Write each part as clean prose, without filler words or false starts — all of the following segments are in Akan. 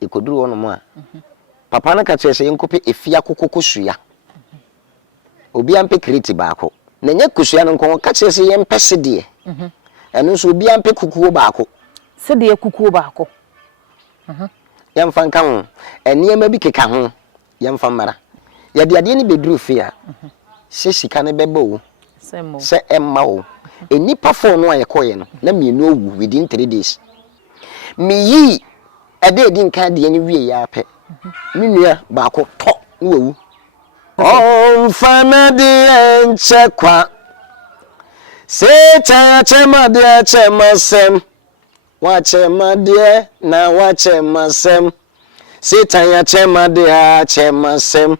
ikoduru ono mo a papa na ka kyerɛ sɛ enkope efia kokokosua obi ampe kriti baako na nya kusua no nko ka kyerɛ sɛ yɛmpɛ sede ɛno nso obi ampe kukuo baako sede kukuo baako yɛmfa nka ho ɛniɛma bi keka ho yɛmfa mara yɛde ade ne beduru fia sɛ sika ne bɛba o sɛ ɛmma o enipa fo no a yɛkɔyɛ no na mienu owu within 3 days miyi ɛde edi nka de ne wie ya apɛ minua baako tɔ no owu mfana de enche kwa se cha chema de chema sem wa chema de na wa chema sem se cha chema de chema sem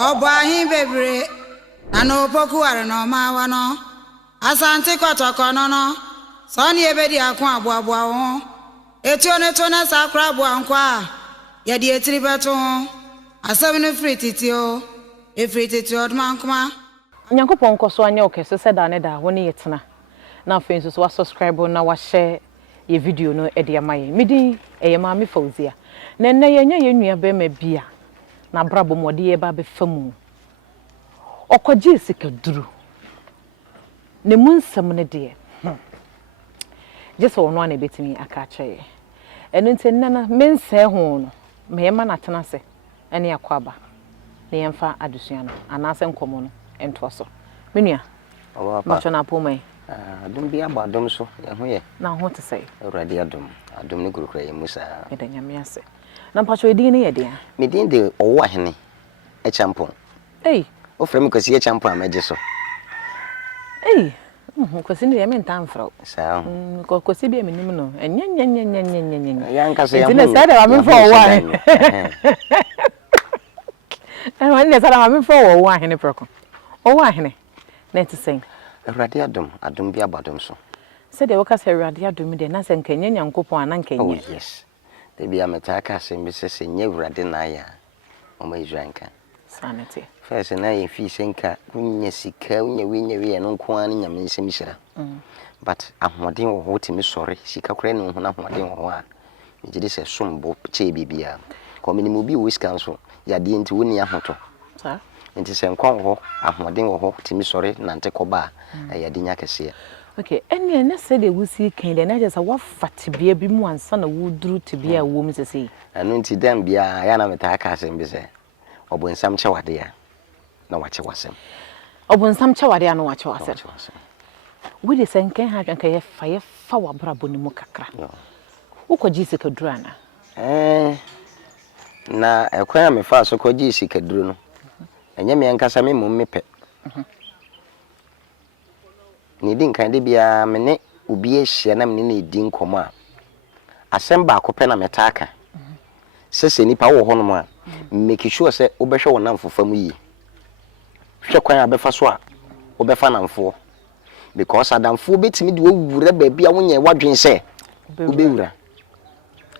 Obahi bebre na no poku are no ma wa no asante kotoko no no so ni ebedi akon aboabo ho etio ne to na sakra abo ankwa ya di etiri beto ho asem no frititio efrititio dmankoma Nyankopon koso anya okese se da ne da wo ne yetena na afenso so wa subscribe na wa share ye video no e de amaye midi eye ma me Fauzia na nna ye nya ye nua be ma bia na brabo mode ye ba be famu okwaje Sika Duro ne munsam ne de Jeso ono na betimi aka kye eno nti nna mense ho no me ma na tena se ene akwaba ne yemfa adusua no anase nkomo no ento so menua macho na pomai adum bia ba adum so ye ho ye na ho te sei awrade adum ne kurukura ye musa edanyame ase na mpacho edin ne ye de me din de owo ahene e champon o frem kwasi e champon amaje so kwasi ne ye mentan frau sa kwasi bia menim no enya ya nkase ya mu ne sada wa me fo owo ahene ne sada wa me fo owo ahene proko owo ahene na te sei awrade adum bia badum so se de woka se awrade adum de na se nkenya Nyankopon anankenya oh yes de bia metaka se mbi se nya awrade na ya o ma Israelka sanete first na ye fi senka kunya sika unya we no nko an nyame nsem hyira but ahoden wo ho timi sore sika kora ne ho na ahoden wo ho a megide se sombo che bibia ko minimu bi wiskan so ya de nti woni ahoto sa nti se nkon ho ahoden wo ho timi sore nante koba ya de nya kese okay ene na se de wusi kan de na je sa wa fatibia bi mu ansa na wo duru tibia wo mu sese anu nti dem bia ya na metaka se mbi se obonsam chewade ya na wache wasem obonsam chewade ya na wache wasem we de senken ha twanka ye fa wa brabo ni mu kakra ukoji Sika Duro ana na ekwan me fa so koji Sika Duro no enye me nkasa me mum mepe ni din kan de bia me ne obi ehia na me ne di nkomo a asem ba ko pe na metaka sese nipa wo ho no ma make sure say obehwe wo namfo fam yi hwe kwan abefa so a obefa namfo because adamfo betimi de wura ba bia wonye wadwen se obewura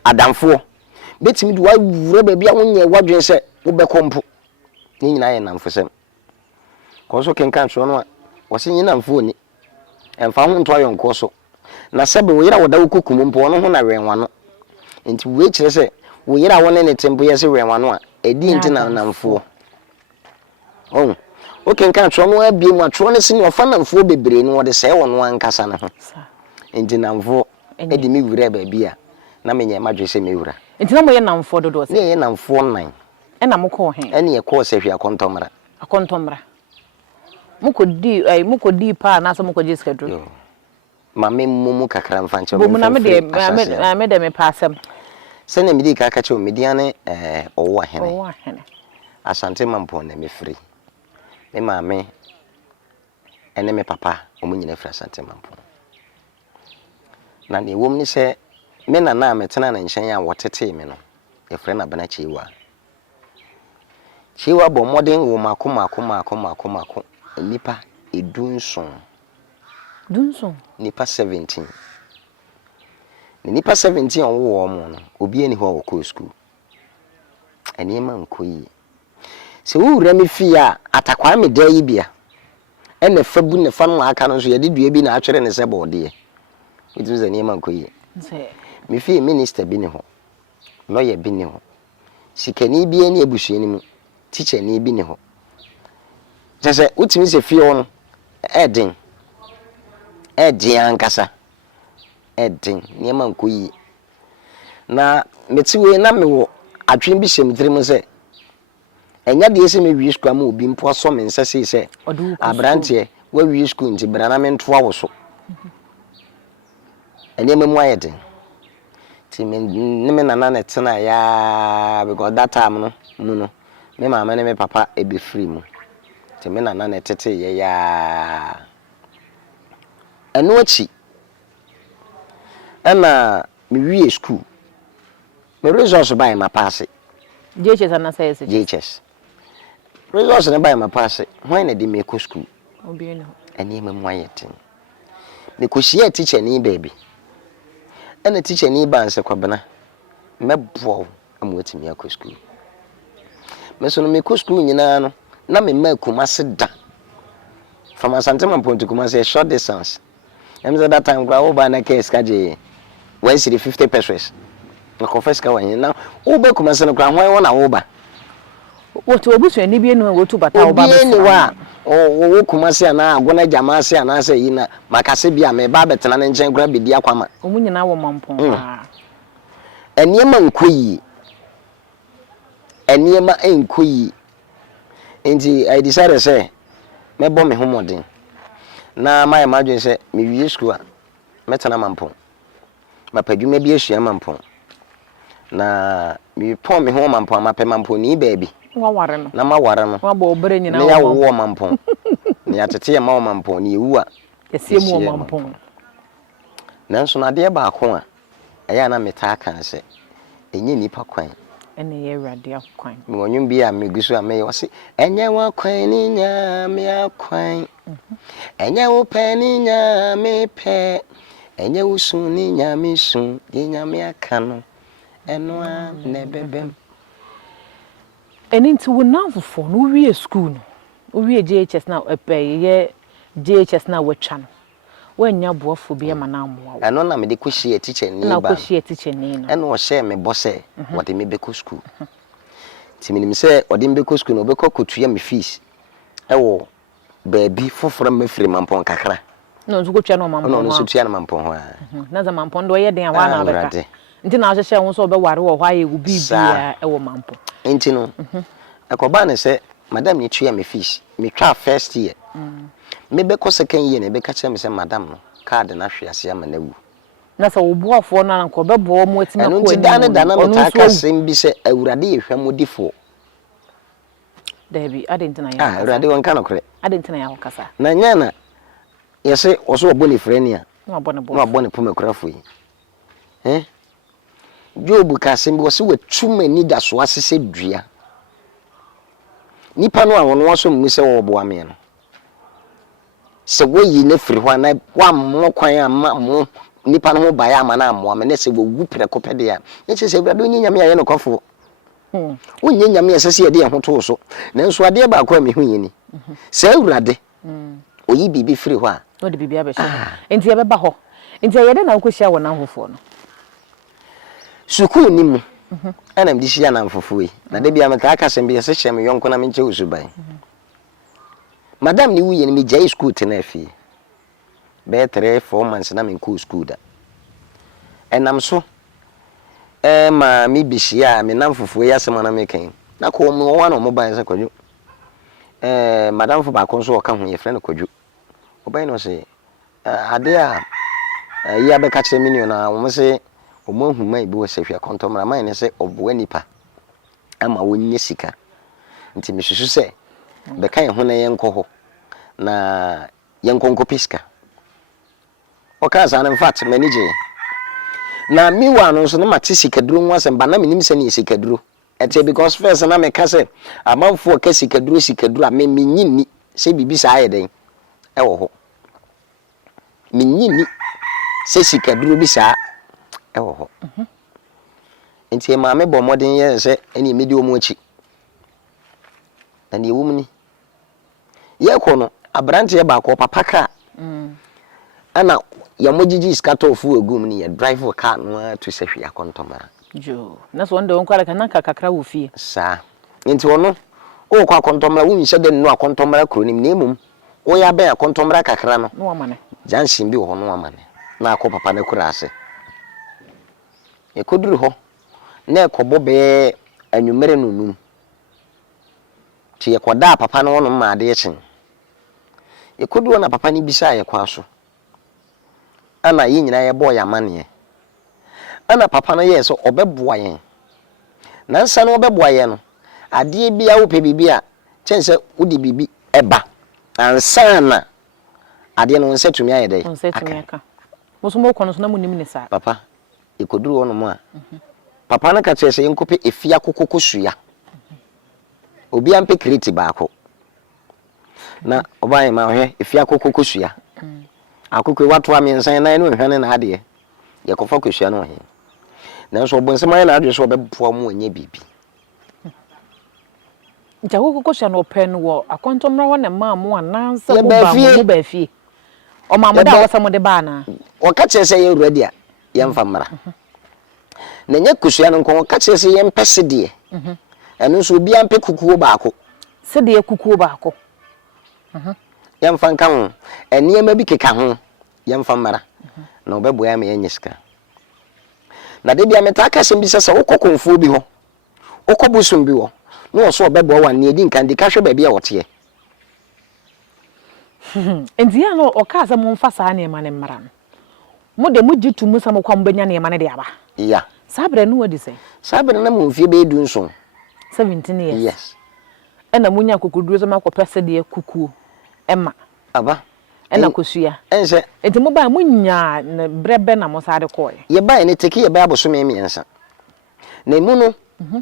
adamfo betimi de wura ba bia wonye wadwen se obekompo ni nyina ye namfo sem ko so kenkan so no a wose nyina namfo ni emfa ho nto ayonko so na sebe wo yira woda wokukum mpo no ho na wenwa no enti we kire se wo yira wone ne tempo yese wenwa no a edi nti na namfo okay kan tro no abie mu atro ne sini ofa namfo bebre no wode sey wono ankasa ne ho enti namfo edi mi wura ba bia na menye madwe se me wura enti na mo ye namfo dodo se ne ye namfo nan na mo ko he ene ye ko se hwe akontomra mukodi pa na so mukoji Sika Duro ma me mumu kakra mfa nche bo mu na me de me pasem se na midi ka che o mediane owo ahene asante mampo na me free me maame ene me papa omunyina fra asante mampo na ne wom ni se me na na metena na nchen ya wotete me no e frɛ na bana chiwa bo modern wo mako nipa edunson nipa 17 ni nipa 17 wo mo no obi ani ho wo school eni ma nkoyi se wura me fia atakwa me da yi bia ene fabu ne fa no aka no so ye de dua bi na atwere ne se bode it was eni ma nkoyi me fie minister bi ne ho lawyer bi ne ho sikani bi ani ebusuani mu teacher ni bi ne ho sese utimi se fie ho no eden ankasa eden niema nkoyi na metiwe na mewo atwen bi hyem tirim se enya de ese me wi school ma obi mpo so me nsese se abrante wa wi school nti bra na me nto awo so eniema mu ayeden ti me nana na tena ya because that time no mu no me mama ne me papa e be free mu ti me nana na tete ye ya eno achi ana me wi school me results by my pass JHS and says JHS results na by my pass when na dey me go school obi no eniema mu ayeden me ko share teacher ni baby ana teacher ni ba nse kwabena mebo amwatimi akọ school me so no me ko school nyina no na me ma Kumasi da from Asante Mampong to Kumasi short distance em say that time gwa oba na case kaje 150 pesos na confess ka wanye na oba Kumasi no kwa hwan wona oba wotu obusu ani bi enu wotu bata oba be ni wa o Kumasi ana agona jamasi ana say yi na makase bia me ba betena ne nchen gwa bedi akwama omunyina wo Mampong eniema nkoyi eniema enkoyi nti I decided say me bo me homodin na my imagine say me wi school a metana Mampong mapadwuma bi ahua Mampong na me pon me ho Mampong mape Mampong ni baby wa ware no na ma ware no wa bo obere nyina wo ya wo Mampong ni atete ya ma Mampong ni ewu a esie mu Mampong nanso na de ba ko a eya na meta kan se enye nipa kwan ene ye Awurade akwan me wonwum bi a megusu a me wose enye wa kwan ni nya me akwan enye wo pe ni nya me pe enye wo sun ni nya me sun ye nya me aka no eno a na bebem eni nti wo nanfofo no wie school no wie JHS na ye JHS na watwa no wanya boafo bi ma na amwa eno na me de koshie teacher ni ba na koshie teacher ni no eno wo share me bosse wode me be ko school ti minim se wode me be ko school no be ko kotua me fees ewo baabi foforo me free Mampong kakra no nso kotua no Mampong no nso tua no Mampong ho a na za Mampong do ye den a wa na beka nti na ahyehyɛ wo so be ware wo hwa ye wo bibia ewo Mampong nti no akoba ne se madam ni tua me fees me twa first year me be ko second year ne be ka kire me se madam no card na hwe ase ama na wu na sa wo boafo na nko be bo mo atima ko ani no da na me ta ka sem bi se Awurade ye hwa modifo Debi adentina ya Awurade won ka no kore adentina ya kasa na nya na yese oso oboni frenia no abone bo no abone pomekrafo yi Job ka sem bi wo se watuma da so asese dua nipa no a wono waso mu se wo bo ame no se wo yi na firi ho na wa mo kwan ama mo nipa no ho ba ya ama na amo ame na se wo gu preko pede ya eche se Awurade onyi nyame aye no kofo onyi nyame asese ye de ho to so nanso ade ba kwa me hu yini se Awurade oyi bibi firi ho a o de bibi abehye enti ye beba ho enti ye de na ukohia wo na hofo no sukuu ni mu ana mdi hia na mfofo yi na de bia meka aka sembe yese hye me yonko na me nche usuban madam ni wuye ni me jai school te na afie be 3-4 months na me nko school da enam so ma mi bihia me na mfofo yi asema na me kan na ko mo wa no mo ban se kwadwo madam fo ba ko so o ka ho ye frɛ no kwadwo oban no se ade a ya be ka kire me ni na wo se omo huma ibi wo se hwe kontomra man ne se oboa nipa ama wonye sika nti me hwehwe se be kan ho na yenko ho na yenko nko piska o ka za na in fact manage na mi wa no so na mate sikaduro nwa se ba na menim se ne sikaduro ete because first na me ka se amanfo ka sikaduro a me nyinni se bibi sa ayeden e wo ho me nyinni se sikaduro bi sa e wo ho enti ma me bo modern ye se eni medi omu achi na ne wumni ye ko no abrante ye ba ko papa ka ana ya mojiji scatter ofu egum ni ya drive car no to se hwe akontomra jo na so ndo nkwara kana kakra wo fie sa nti wono o kwa akontomra wo nhye de no akontomra kronim na emum o ya ben akontomra kakra no no amane jansin bi wo no amane na akọ papa na kura ase ekoduru ho na ekobo be anwumere nunum ti yekoda papa no wono ma ade echen ekodu na papa ni bisa ye kwa so ana yi nyina ye boy amane ana papa no ye so obeboa yen na nsa no obeboa ye no ade bia wo pe bibia chense wodi bibi eba ansa na ade no nse tumi aye dai nse tumi aka muso mo kono so na munim ni sa papa ekoduru wono mo a papa na ka chese yenkope efia kokokosuya obi ampe kriti baako na obaye ma hwe efia kokokosuya akokwe watu amiensan na eno hwane na ade ye kofa kosua no he na so obonsem aye na ade so obeboa mu anya bibi nta kokokosuya no pen wo akontomra wo na ma mu anansa wo ba mu ba fie o ma mo da wo samo de ba na o ka chese ye ready a ye mfa mara na nya kosua no nko ka chese ye mpese de eno so obi ampe kukuo baako se de kukuo baako yamfa nka ho eniema bi keka ho yamfa mara na obeboa me yanyesika na de bia metaka sem bi sesa wokokonfo bi ho wokobusum bi ho no oso obeboa wa ne edi nkan de ka hwe ba bia wote enti ya no okaza mo mfa saa ne ma ne mara mo de mo jitu mu sam kwa mbanya ne ma ne de aba ya sabre no wadi sei sabre na mo mfie be edu nso 17 years yes ena munya kokuduro sama ko pese de kukuo ema aba ena kosua ense enti mo ba munya na brebe na mo sade koye ye ba ene teki ye ba aboso me miensa na emu no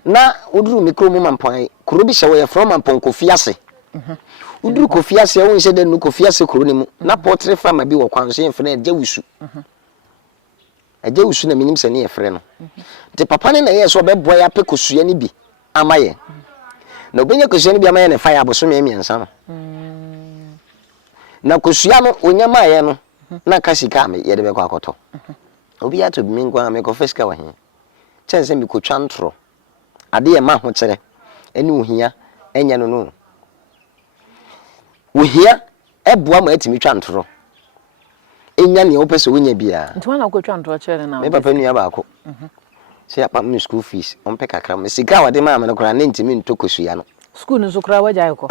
na oduru mikro mu mampon kuro bi hye we from mampon kofiase oduru kofiase wo nse de no kofiase kuro ni mu na portrait farm bi wo kwanso ye mfene agawusu agawusu na minim se ne ye frɛ no te papa ne na ye so beboa ya pe kosua ni bi amaye na obenya kosua ni bi amaye ne fa ya aboso me miensa no na kosua no onyama ye no na ka Sika me ye de be kwa akoto obi ya to bi mingwa me ko fiska wa he chense mi ko twantro ade ye ma ho kere eni ohia enya no no ohia eboa ma atimi twantro enya ne opese wonya bia ntwa na ko twantro kere na me papa nua ba ako se apa me school fees on pe kakra me Sika wa de ma me no kora ne ntimi ntokosua no school no so kra waja ko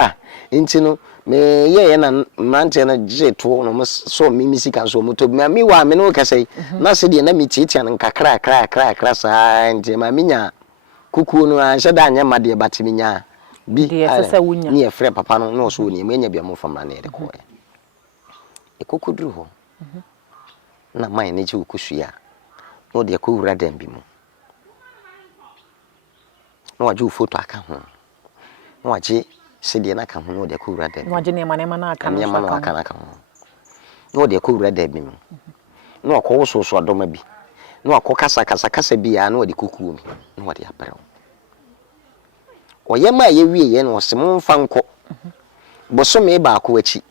enti no me ye na mante na jeto no so mi Sika so moto mi wa me no kasai na se de na mi titia no kakra sa enti ma minya kuku no an sheda anya ma de batimi nya bi de sesa wunya ni e frɛ papa no no so ni me nya bia mo famra na ye de ko e kuku duru ho na mai ne ji ukusua no de ko wura dem bi mu no waju photo aka ho no waje se de na ka ho no de ko wura dem no waje ne ma na aka no aka ho no de ko wura dem bi mu no akọ so so adoma bi no akọ kasa bi ya no de kuku mi no de aprew oyema ye wie ye no se mo mfa nko boso me ba akọ achi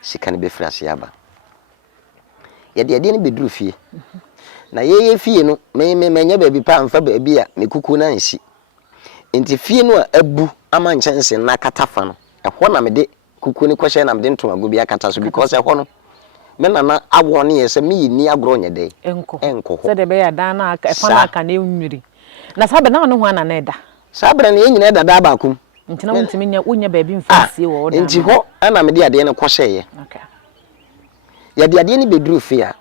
Sika ne be frase aba ye de ne beduru fie na ye fie no me nya ba bi pa mfa ba bi a me kuku na nsi enti fie no abu ama nchense na katafa no ehọ na me de kuku ni kwhye na me de ntoma go bi akata so because ehọ no me na awo ne ye se me ni agro nye de enko se de be ya dan na efa na aka na enwiri na sabe na no ho ana na eda sabe na ye nyina eda da ba kum nti na wontimi nya unya ba bi mfisi wo oda nti ho ana me de ade ne kwhye ye okay ya de ade ne beduru fie a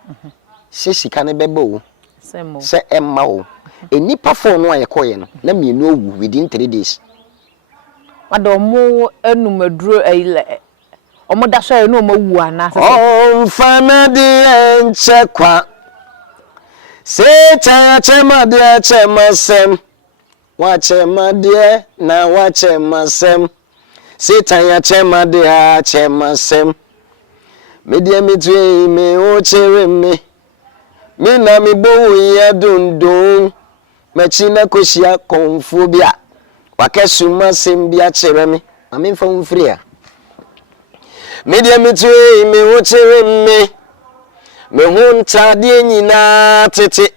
se Sika ne beba o se emma o enipa fo no ayekoye no na mienu owu within 3 days wado mo enumaduro ayile omo da so enu omo wu ana se fana de enche kwa se cha chema de chema sem wa chema de na wa chema sem se cha chema de a chema sem me de mitwe me o chere me me na me bo ya dundun me china kosia konfobia wakesuma sembia chere me ame mfa mfria me de mitwe me o chere me me hu ntade nyina tete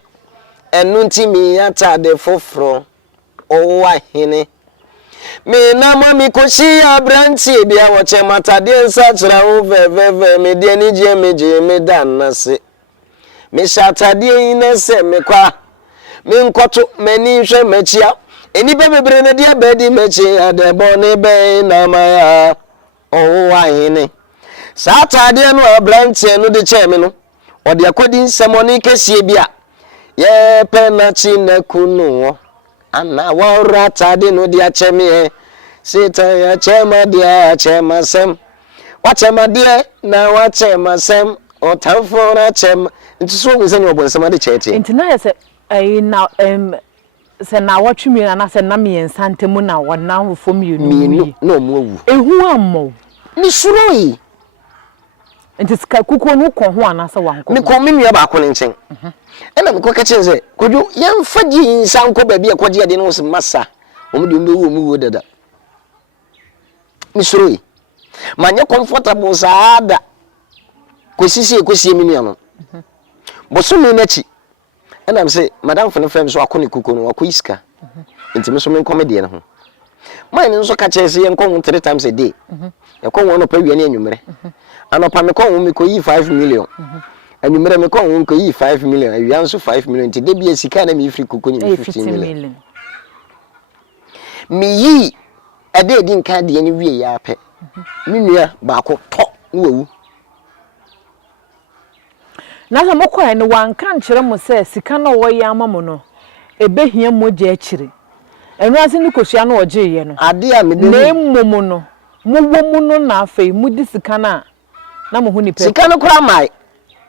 enu nti mi atade foforo o ahene me na mami koshi abranti bia wo che matade nsa kira wo veveve me de ni je me dan na se me shatade nyina se me kwa me nkoto mani hwe machia eni bebebre na dia bedi machi adebo ne be na maya o ahene satade no abranti no de che me no o de akodi nsemoni kesie bia ye penachi na kunu ana wa ratade no de acheme sita ya chema dia chema sem wa chema dia na wa chema sem o tamfo na chema ntiso wo nsani obonsema de chete ntina ya se na se na watwumi na se na me nsantemu na wona wofo mienu na omu awu ehu ammo ni suroi nti ska kuko no ko ho ana se wanko mi ko menua ba ko ne nchen ena mi ko ka chen se koju yemfa gi nsanko ba bia kwaje ade no se massa omde mbewu mu wo dada mi suroi manye comfortable saada kwesi menua no boso mi nachi ena mi se madam fene frem so akone kuko no akọ iska nti mi so men comedy ne ho mine nso ka chen se yenko 3 times a day yakọ won no pa wiane anwumere anopa me ko won me ko yi 5 million anwumere me ko won ko yi 5 million awia nso 5 million nti de bia sika na me free kuko ni 15 million mi yi ade di nka de ni wie ya pe menua ba ko to wo na so mokwa ne wanka nkire mo se sika na wo ya amamo no ebehia moja akire enu ase ni kosia na oje ye no ade a me de na emmomo no muwo no na afei mudi sika na mo hu ni pe sika no kura mai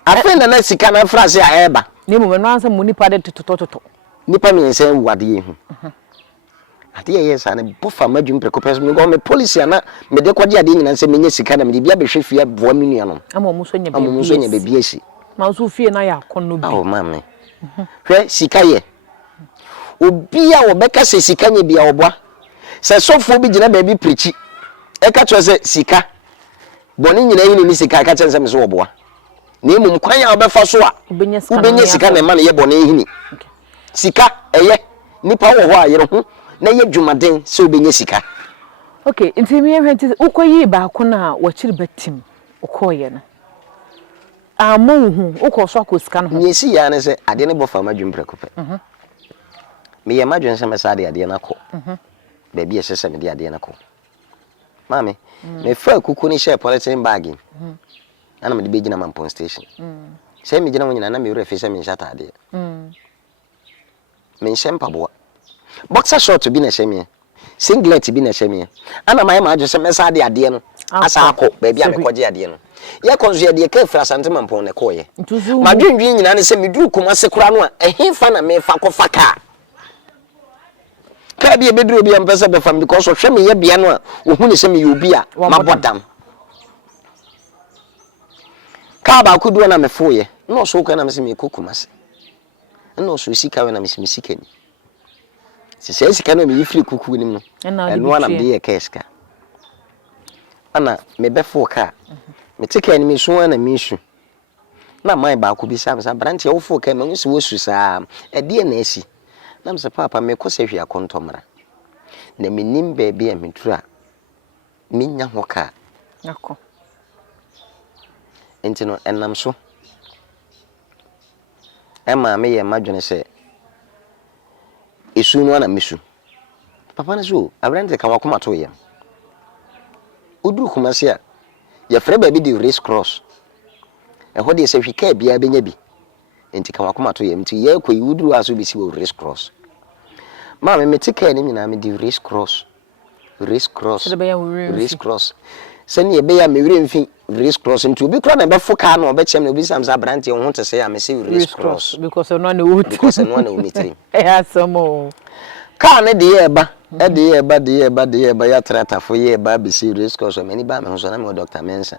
afei na sika na frase a eba na emmomo no ansa mo nipa de totototo nipa me nse wu ade ye hu ade ye sa na bofa madwum prekopes me go me policy ana me de kwade ade nyina nse menye sika na me de bia behwe fia boa menua no ama mo so nya be esi ma so fie na ya kono bi oh mama hwe sika ye obi a obeka se sika nye bia oboa se sofo bi gina ba bi prechi e ka cho se sika boni nyina yi ni sika ka chense me so oboa na emum kwan a obefa so a ubenye sika na ma na ye boni hini sika eye nipa wo ho a yere ho na ye dwumaden se obenye sika okay nti mi ehwenti ukoyi ba ko na wachiri batim ukoye na amonhu ukoso akosika no nyesi ya ne se ade ne bofa madwum prekope me ye madwun se me sa ade na ko ba bi ese se me de ade na ko mami me fa kuku ni share polythene bag ana me de begina mampon station se me gina wonyina na me wura fe se me nshata ade me nshempa boa boxer short bi na shemie singlet bi na shemie ana mai ma adwo se me sa ade no asa akọ ba bi a me koje ade no ye konzo ye de ka fra asante mampon ne ko ye madwundwi nyina ne se me duru kuma se kura no a ehemfa na me fa ko faka ka bi e beduru bi am pese be fam because hwe me ye bia no a ohu ne se me yobi a mabodam ka ba kudu na me foye no so ka na me se me kokuma se no so sika we na me se me sika ni se sika no me yifri kuku ni no eno na me de ye keska ana me befo ka me take ani me so na me su na mai ba ku bi sa branch ye wo fo ka me nsi wo su sa e de na asi na mse papa me kose hwe akontomra na menim baabi a metura menya ho ka akọ entino enam so ema me ye madwene se esu no na mesu papa na so abrante ka wakoma to ye uduru kumase a ye frɛ baabi di race cross ho de se hwika bia benya bi enti ka wakoma to ye mti ye kɔ uduru aso bi si wo race cross ma me tika ni nyina me di race cross sani e be ya me wire mfi race cross nti obi kura na be fo ka na obechem na obi sam za brand ye ho te se ya me se race cross because no na o mitri eh asomo ka ne de ye ba de ye ba ya trata fo ye ba be se race cross me ni ba me ho so na me Dr. Mensa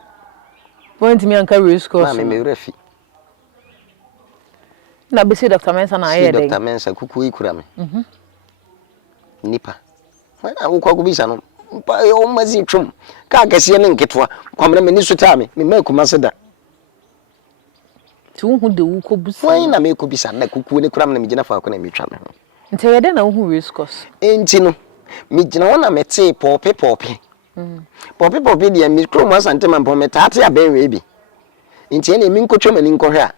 point me anka race cross ma me wire fi na be se Dr. Mensa na ye Dr. Mensa kuku ikura me nipa wana ukwa kubisa no pa yo mazi twum ka kase ne nketwa kwamre me ni suta me ma kuma seda nti hu de wo ko busa why na me ko bisa na kuku ne kura na me gina fa ko na me twa me ho nti ye de na hu race course enti no me gina wona me te pope pope de me kro asante man po me taate aben we bi enti ene me nkotwa mani nkɔhwe a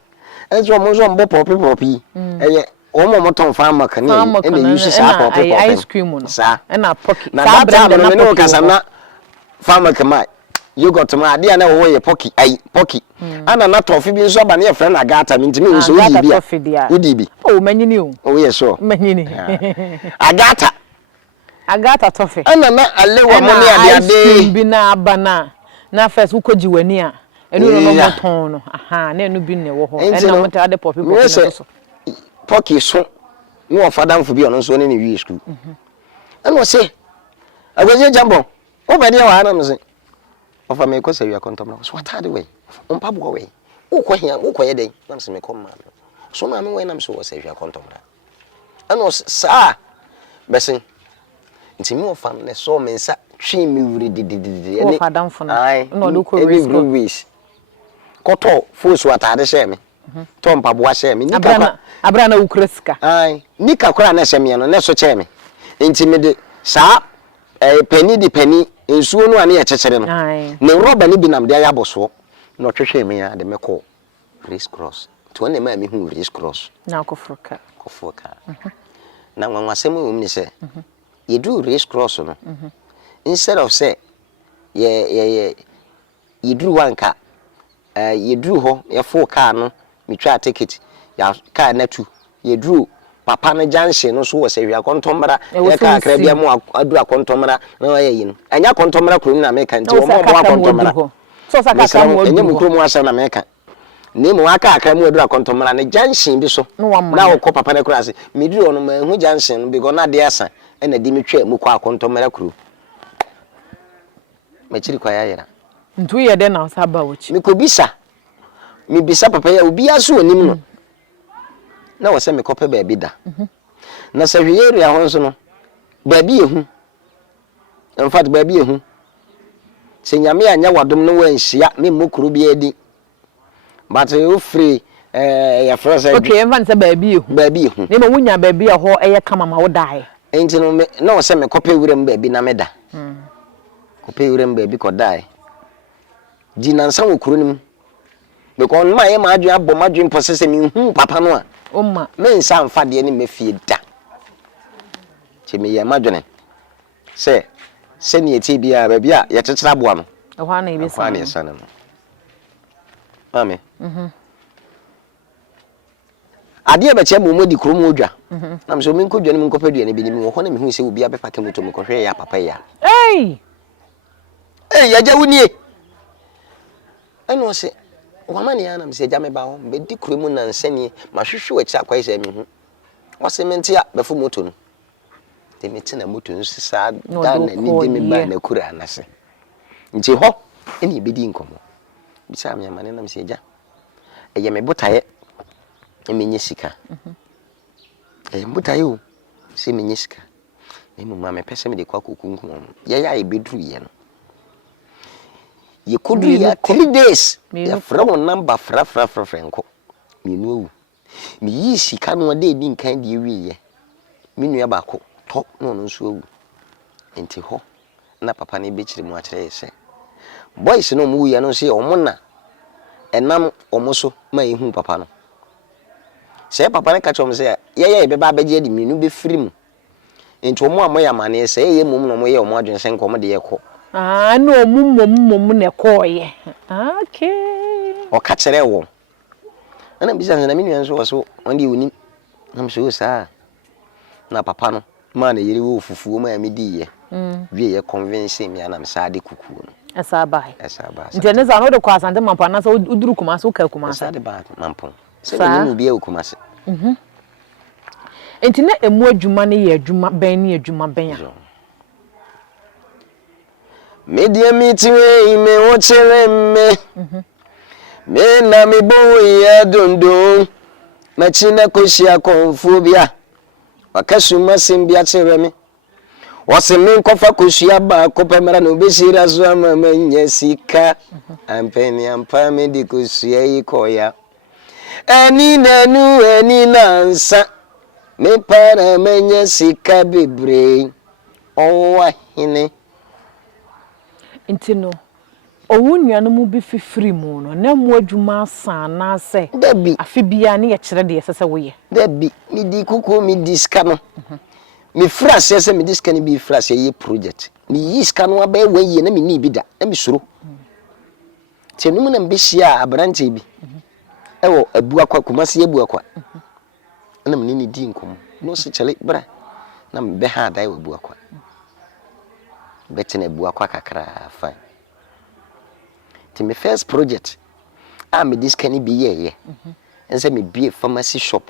enso mo zo mbo pope eye o mo ton fa maka ne ene use sa pope ice cream no sa na pocky sa brand na me no kasa na fa maka mai yogurt ma ade na wo ye pocky ana na tofi bi nso ba na ye friend agata mi ntimi nso udi bi o manyini o ye so manyini agata tofi ana na alewa mo ne ade bi na abana na first ukoji wani a enu no mo ton no aha na enu bi ne wo ho na mo ta ade popi so pocky so ni wo fadam fu bi ono so ne ni wi school ana wo se agwaje jambo o ba de wa na no se ofa me ko se wi akontom so atade we umpa bo we ukɔ den na se me kom ma so na me we na me so wo se wi akontom ana sa besin nti me ofa ne so me nsa twi me wuri didididi ene fadam fu na no do ko risk koto fosu atade she me to mpa bo she me nika abra na ukreska nika kora na she me no ne so che me nti me de sa penny ensuo no ane yechechere no ne roba ni binam de ayaboso no twehwe me ya de meko race cross to ne ma me hu race cross na kofuka na nwanwasem wo mi se ye do race cross no instead of say ye do wanka ye do ho ye full car no me twa ticket ya car na tu ye do papa na junction no so wo se wi akontomra ye ka akra bia mo adu akontomra na ye yin anya akontomra krum na me kan ti wo mo bo akontomra so saka ka mo anya mu krum asa na me kan ni mo aka akra mo adu akontomra na junction bi so na wo ko papa na kura ase me duru no ma hu junction no because na de asa na di me twa mu ko akontomra kru ma chiri kwa ya yira ntu ye de na sa ba wo chi me ko bisa me bisa papa ya obi aso onim no na wo se me kope ba bi da na se hwe area ho nso no ba bi ehu in fact ba bi ehu se nyame anya wadom no wanhia me mokuru bi edi but you free ya frose okay en se ba bi ehu ne mo wunya ba bi ho eye kama ma wo dai enti no me na wo se me kope wuram ba bi na me da kope wuram ba bi ko dai di nansa wo kuru nim because ma ye ma adwe abọ ma adwe mposese me hu papa no a Oma me nsa mfa de ne mefie da che me ye madwene se ne eti bia ba bia ye tetera boa no ehwa na ibe sa na sana no mame ade e be che mo di krom odwa na me so me nkodwa ne me nkopadu ne bi ni me wo ho na me hu se obi abefa ke moto me kohwe ya papa ya ya jawunie eno se wama ne ana mse jame ba ho be di kuremu na nsanie mahwehwe wachi akwai se me hu wase mente a befo moto no de mete na moto nso sa da na ni de me ba na kura anase nti ho eni bedi nkomo bisa me amane na mse ja eye me botaye emenye sika botaye o se menye sika emu ma me pese me de kwa kokunkum ye ya e bedru ye no ye kodu ya 3 days ya from number fra enko me nu mi yi sika no de di nkan de wi ye me nua ba ko to no nso awu enti ho na papa ne be kire mu a kire se boys no mu ya no se omo na enam omo so ma ehu papa no se papa ne ka chom se ye be ba beje di me nu be firi mu enti omo amoya mane se ye mum no mo ye omo adwen se nko mo de ye ko no mum ne koye okay o ka kire wo ana bisa na minu enso waso wandi woni nam so sa na papa no ma na yiri wo fufuo ma mi di ye wie ye convince mi ana msa de kuku no esa ba nte za no de kwa asante mampo na sa uduru kuma so ka kuma sa de ba mampo se ni mu bia kuma se enti na emu adwuma ne ye adwuma ben ne adwuma ben a media meeting me wo chere me me na me bo ya dondo machina koshia konfobia wakasuma simbia chere me wose me nkofa koshia ba kopemara no besira zo ama manya sika ampeni ampa me di koshia ikoya Eni nenu eni nansa. Me para menya sika bebre. Owa hine. Intino. Owu nuanom bi fifiri mu no na mu adwuma asa na se Dabi afibia ne ye kire de yesese wo ye dabi mi di kuku mi diska no mi frase se mi diska ni bi frase ye project mi yiska no aba we ye na mi ni bi da na mi suro tenum na mbehia abrante bi ewo abu akwa kumase abu akwa na mi ni di nkom no se chele bra na mi be ha dai abu akwa betene abu akwa kakra fine. My first project, me this can be ye. And say me be a pharmacy shop.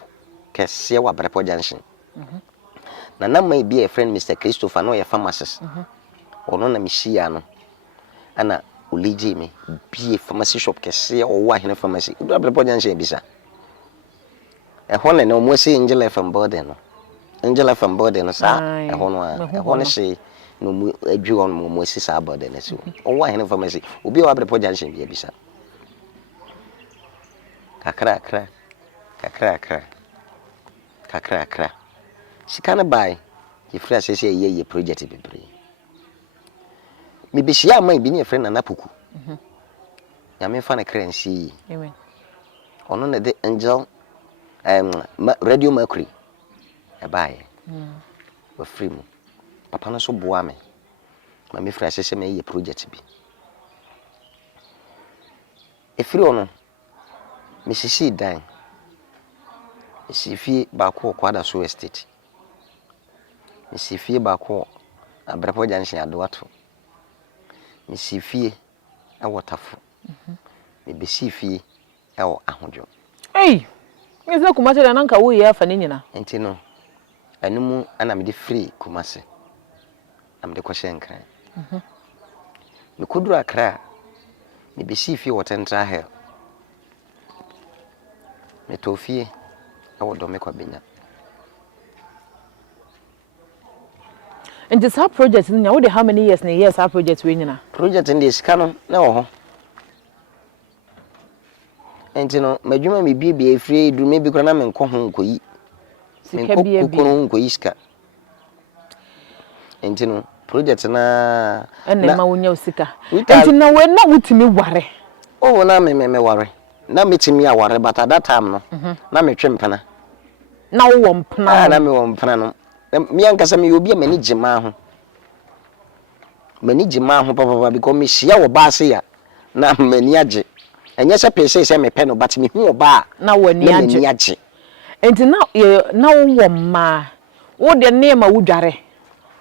Kese wa Brepo Junction. Na may be a friend Mr. Christopher no a pharmacist. Ono na mishia no. Ana uliji me be a pharmacy shop kese or wa hina pharmacy. Do Brepo Junction bisa. E hone no mo say Angela from Borden no. Angela from Borden no sa e hono say no mu adwu on mo sisa abode na so o wa hene pharmacy obi o abre junction bia bisa kakra Sika na bai ye frɛ sese ye project bebre me be hia man bi ne friend na napoku ya me fa na currency amen ono na de angel radio mercury e bai wa free mu papa no so boa me ma me fra sese me ye project bi e free ono me sisi dan me sifi ba ko kwada so estate me sifi ba ko Brepo Junction adoato me sifi e wotafo me be sifi e o ahodwo Ngeze kumase da nanka wo ye afa ne nyina enti no anumu ana me de free kumase am de kwahye nkran me koduru akra me be sifi wo tentra hell me tofie awo do me kwa benya and this our project nya wo de how many years na years our project we nyina project in this canon na wo ho enti no madwuma me bibia free du me bi kora na me nko ho nkoyi sika bia bi nkoyi sika enti no project na ma wonya usika enti na we na wutimi ware oh na me ware na metimi aware but at that time no na me twempena na wo mpena na me wo mpena no me ankasa me obi amani gima ho papa because me hia wo ba se ya na mani age enye se pese se me pe no but me hu oba na wani age enti na wo ma wo de ne ma wudware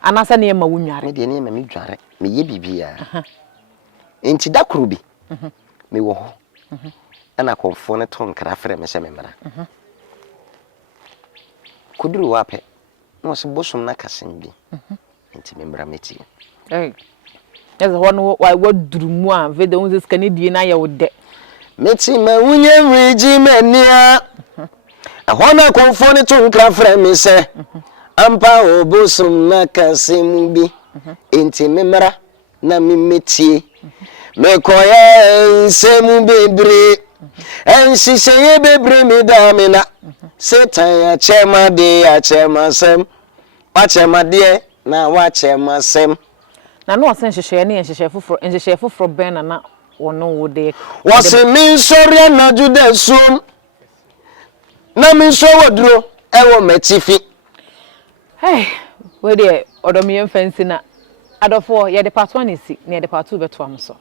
anasa ne ma wunware me de ne ma me dware me ye bibia enti da kuru bi me wo ho ana konfo ne ton kra frɛ me se me mra kuduru wape no se bosom na kasem bi enti me mra meti eza wono wa durumu a vede unze skanidie na ye wode meti ma wunye rigi mania ahona konfo ne ton kra frɛ me se ampa obosom na kasem bi enti me mra na me metie me koye nsemu bebre ensiseye bebre me damina setan ya chema de ya chema sem wa chema de na wa chema sem na no wasen hyehyɛ ne hyehyɛ foforo ben na wono wo de wose min sori na juda sum na min so woduro ewo matifi we de odomiye fancy na adofo ye de part 1 isi na ye de part 2 beto am so